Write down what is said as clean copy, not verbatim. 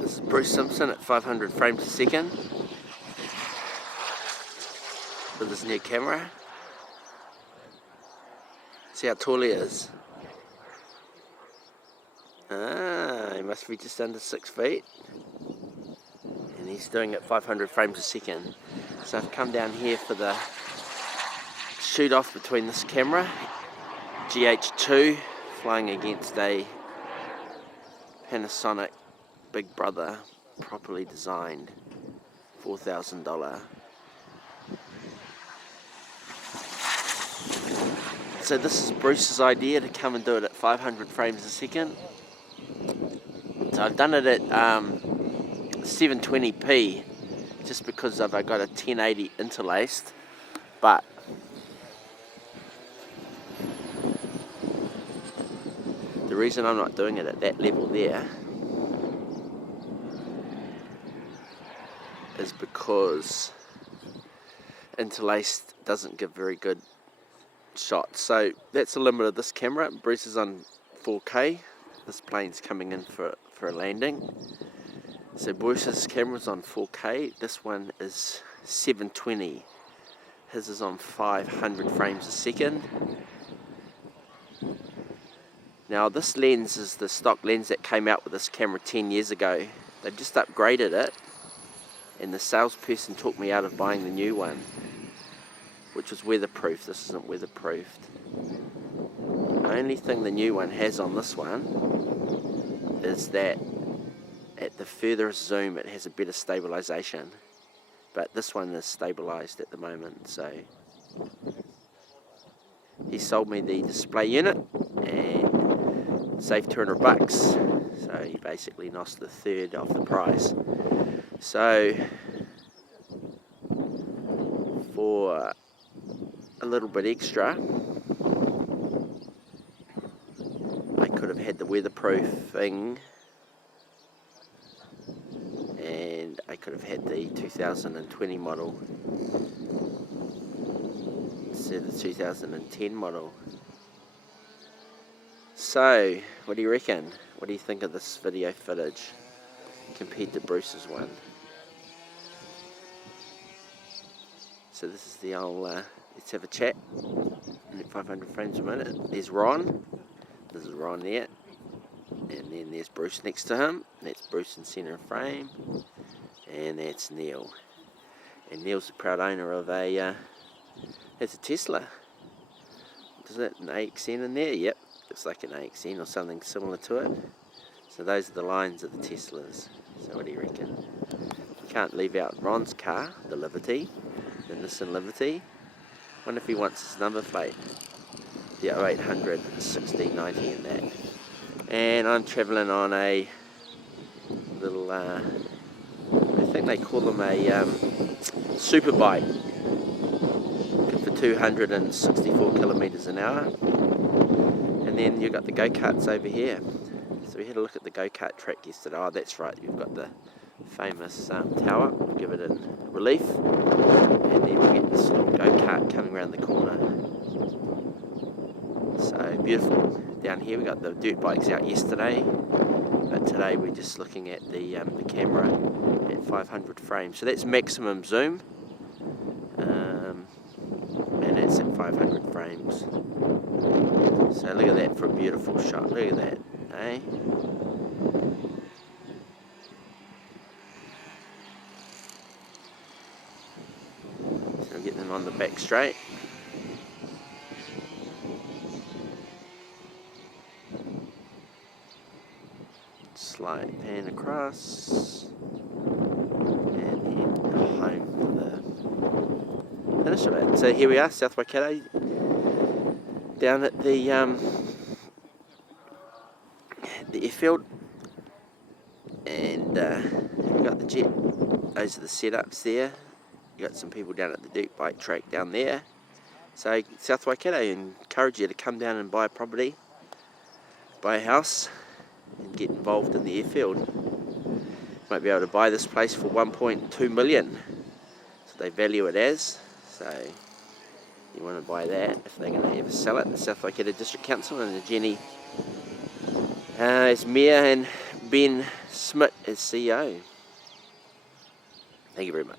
This is Bruce Simpson at 500 frames a second with his new camera. See how tall he is. He must be just under 6 feet. And he's doing it 500 frames a second. So I've come down here for the shoot off between this camera, GH2, flying against a Panasonic Big Brother, properly designed, $4,000. So this is Bruce's idea to come and do it at 500 frames a second. So I've done it at 720p, just because I've got a 1080 interlaced, but the reason I'm not doing it at that level there is because interlaced doesn't give very good shots. So that's the limit of this camera. Bruce is on 4K. This plane's coming in for a landing. So Bruce's camera's on 4K. This one is 720. His is on 500 frames a second. Now this lens is the stock lens that came out with this camera 10 years ago. They've just upgraded it, and the salesperson talked me out of buying the new one, which was weatherproof. This isn't weatherproofed. The only thing the new one has on this one is that at the furthest zoom it has a better stabilization, but this one is stabilized at the moment. So he sold me the display unit and saved $200, so he basically lost a third of the price. So for a little bit extra, I could have had the weatherproofing, and I could have had the 2020 model instead of the 2010 model. So, what do you reckon? What do you think of this video footage compared to Bruce's one? So this is the old, let's have a chat at 500 frames a minute. There's Ron, this is Ron there, and then there's Bruce next to him. That's Bruce in centre of frame, and that's Neil. And Neil's the proud owner of that's a Tesla. Is that an AXN in there? Yep, looks like an AXN or something similar to it. So those are the lines of the Teslas. So what do you reckon? You can't leave out Ron's car, the Liberty, the Nissan Liberty. Wonder if he wants his number plate, the 0800 1690 in that. And I'm travelling on a little, I think they call them a super bike, good for 264 kilometres an hour. And then you've got the go-karts over here. So we had a look at the go-kart track yesterday. Oh, that's right, you've got the famous tower, we'll give it in relief, and then we get this little go-kart coming around the corner. So beautiful. Down here we got the dirt bikes out yesterday, but today we're just looking at the camera at 500 frames. So that's maximum zoom, and it's at 500 frames. So look at that for a beautiful shot. Look at that, eh? So get them on the back straight. Slight pan across, and then home for the finish of it. So here we are, South Waikato, down at the airfield. we've got the jet. Those are the setups there. You got some people down at the dirt bike track down there. So South Waikato, I encourage you to come down and buy a property, buy a house, and get involved in the airfield. You might be able to buy this place for 1.2 million. So they value it as. So you want to buy that if they're going to ever sell it. The South Waikato District Council and Jenny as Mayor and Ben Smith as CEO. Thank you very much.